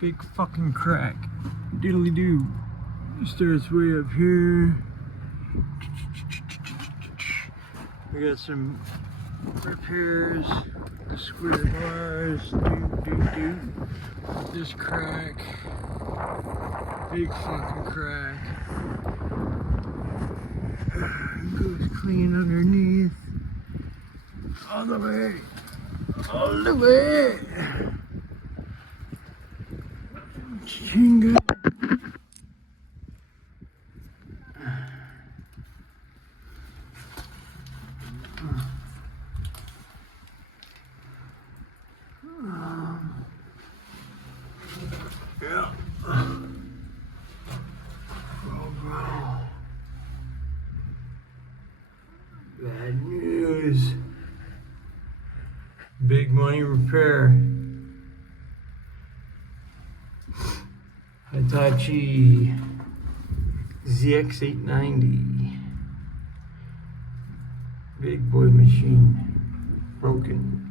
Big fucking crack. Diddly doo. Starts way up here. We got some repairs. The square bars. This crack. Big fucking crack. Goes clean underneath. All the way. All the way. Chinga. Yeah. Oh, bad news. Big money repair. Hitachi ZX890. Big boy machine. Broken.